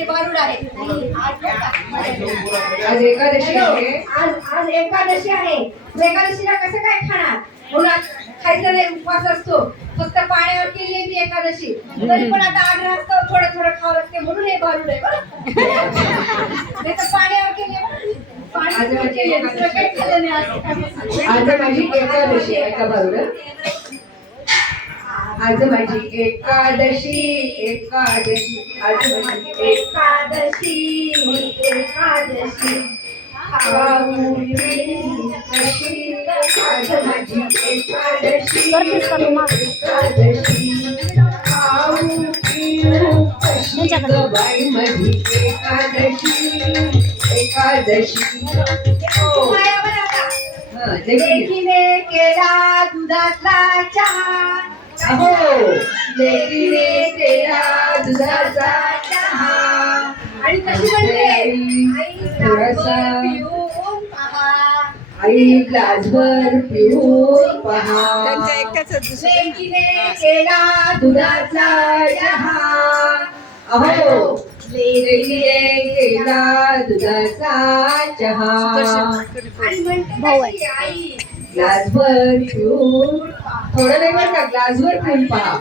हे बारूड आहे. आज एकादशी आहे. आज एकादशी आहे. एकादशीला कसं काय खाणार? मुलात खायचं नाही, उपवास असतो. फक्त पाण्यावर केली आहे ती एकादशी. तरी पण आता आग्रह असतो थोडं थोडं खावं लागते म्हणून हे बारूड आहे बरं. नाही तर पाण्यावर केली आज माझी एकादशी आहे का बरोबर? आज माझी एकादशी एकादशी आज माझी एकादशी एकादशी कशी आज माझी एकादशी एकादशी खाऊ पिऊ कशी बाई माझी एकादशी एकादशी. लेकीने केला दुधातला चहा. अहो लेकीने केला दुधाचा चहा आणि कशी म्हणते थोडासा पिऊन पहा. आई ग्लासभर पिऊन पहा. लेकीने केला दुधाचा चहा. अहो लेकीने केला दुधाचा चहा आणि म्हणते कशी आई ग्लासभर पिऊन थोडं नाही बरं का ग्लासभर पिऊन पहा.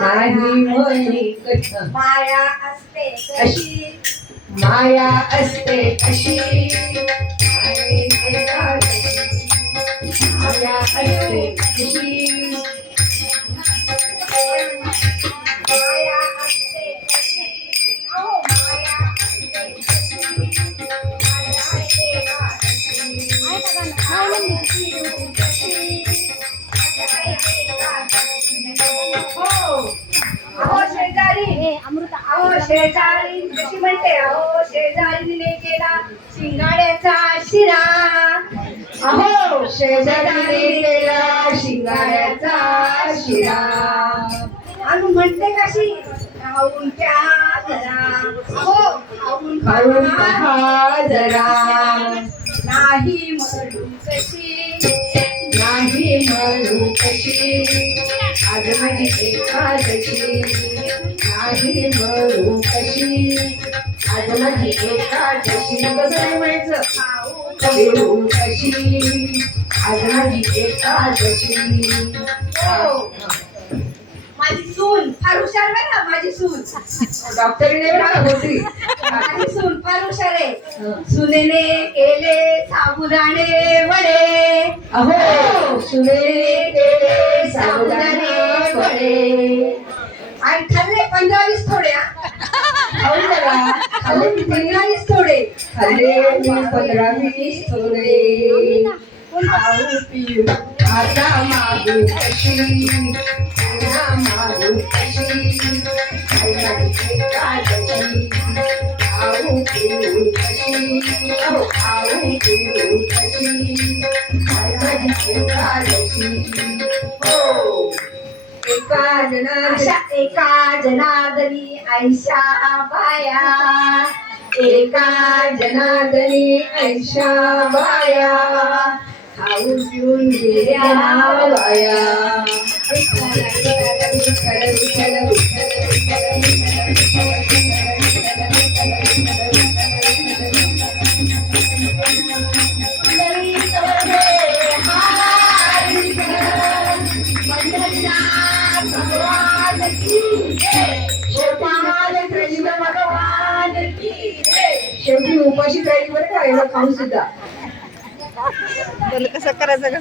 नाही म्हणे कथा माया असते कशी माया असते कशी माया असते कशी माया असते कशी. अहो माया असते अहो शेजारी कशी म्हणते. अहो शेजारीने केला शिंगाड्याचा शिरा. अहो शेजारीने केला शिंगाड्याचा शिरा. आणि म्हणते कशी खाऊन त्या जरा. अहो खाऊन खाऊन पहा जरा. नाही म्हणू कशी नाही म्हणू कशी आज माझी एकादशी नाही म्हणू कशी आज माझी एकादशी. कसं नाही म्हणायचं म्हणू कशी आज माझी एकादशी. माझी सून फार हुशार आहे ना. माझी सून डॉक्टरीने बरं का होती. माझी सून फार हुशार आहे. सुनेने केले साबुदाणे वडे. अहो सुने केले साबुदाणे वडे आणि खाल्ले 15-20 थोडे. खाऊन बघा. खाल्ले 15-20 थोडे. खाल्ले मी 15-20 थोडे. खाऊ पिऊ आता मागू कशी पुन्हा मागू कशी आई माझी एकादशी खाऊ पिऊ कशी. अहो खाऊ पिऊ कशी आई माझी एकादशी. हो एका अशा एका जनार्दनी ऐशा बाया. एका जनार्दनी ऐशा बाया खाऊन पिऊन गेल्या बाया. शेवटी उपाशी राहिली बरं का एवढं खाऊन सुद्धा. कसं करायचं का?